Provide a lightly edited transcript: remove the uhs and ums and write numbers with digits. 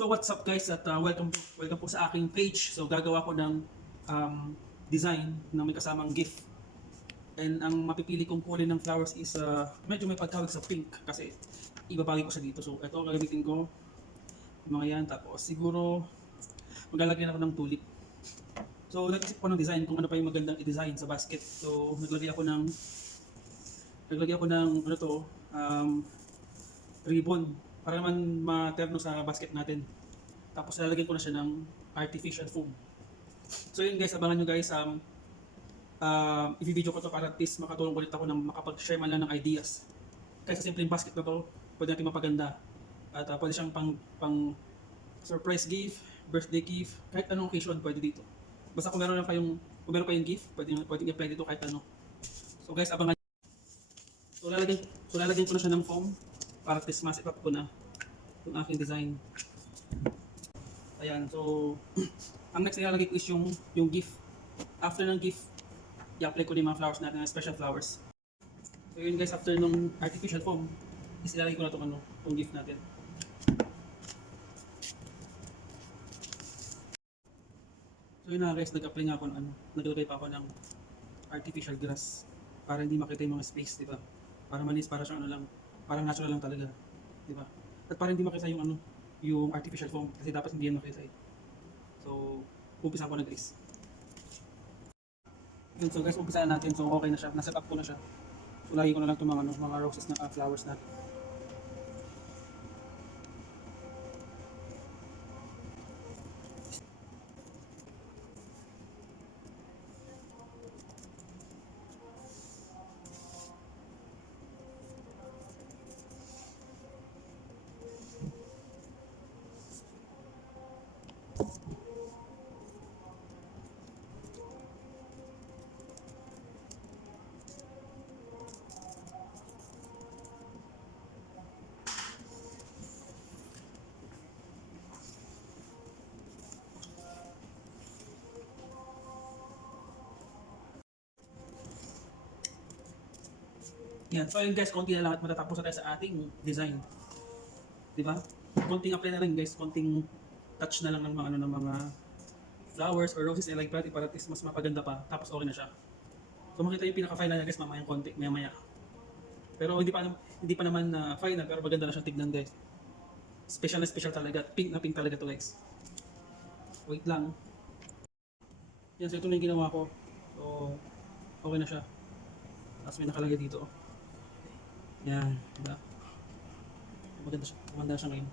So what's up guys at welcome po sa aking page. So gagawa ko ng design na may kasamang gift. And ang mapipili kong kulay ng flowers is medyo may pagkawig sa pink kasi ibabagay ko siya dito. So ito gagamitin ko yung mga yan. Tapos siguro maglalagyan ako ng tulip. So nag-isip ko ng design kung ano pa yung magandang i-design sa basket. So naglagay ako ng ano to, ribbon para naman materno sa basket natin. Tapos lalagyan ko na siya ng artificial foam. So yun guys, abangan nyo guys. I-video ko to para at least makatulong ulit ako na makapag-share man lang ng ideas. Kaya sa simpleng basket na to, pwede natin mapaganda. At pwede siyang pang surprise gift, birthday gift, kahit anong occasion pwede dito. Basta kung meron kayong gift, pwede i-apply dito kahit ano. So guys, abangan. So lalagyan ko na siya ng foam para at least mas ipap ko na yung aking design. Ayan, so ang next na ilalagay ko is yung gift. After ng gift, i-apply ko din mga flowers natin, special flowers. So yun guys, after nung artificial foam, is ilalagay ko na itong gift natin. So yun na guys, nag-apply nga ako ng naglagay pa ako ng artificial grass para hindi makita yung mga space, di ba? Para manis, para siyang parang natural lang talaga, di ba? At para hindi makita yung artificial foam kasi dapat hindi yan makita eh. So, umpisa ko na guys. Yun, so guys, umpisa natin. So, okay na siya. Naset up ko na siya. So, lagi ko na lang itong mga roses na flowers natin. Yan. So ayun guys, konti na lang at matatapos na tayo sa ating design. Di ba? Konting apply na rin guys, konting touch na lang ng mga flowers or roses na like that para at least mas mapaganda pa. Tapos okay na siya. So makita yung pinaka-final na guys mamayang konti, maya-maya. Pero hindi pa naman final pero maganda na siyang tignan guys. Special na special talaga. Pink na pink talaga to guys. Wait lang. Yan, so ito na yung ginawa ko. So okay na siya. Tapos may nakalagay dito. Yan, diba? Maganda siya ngayon.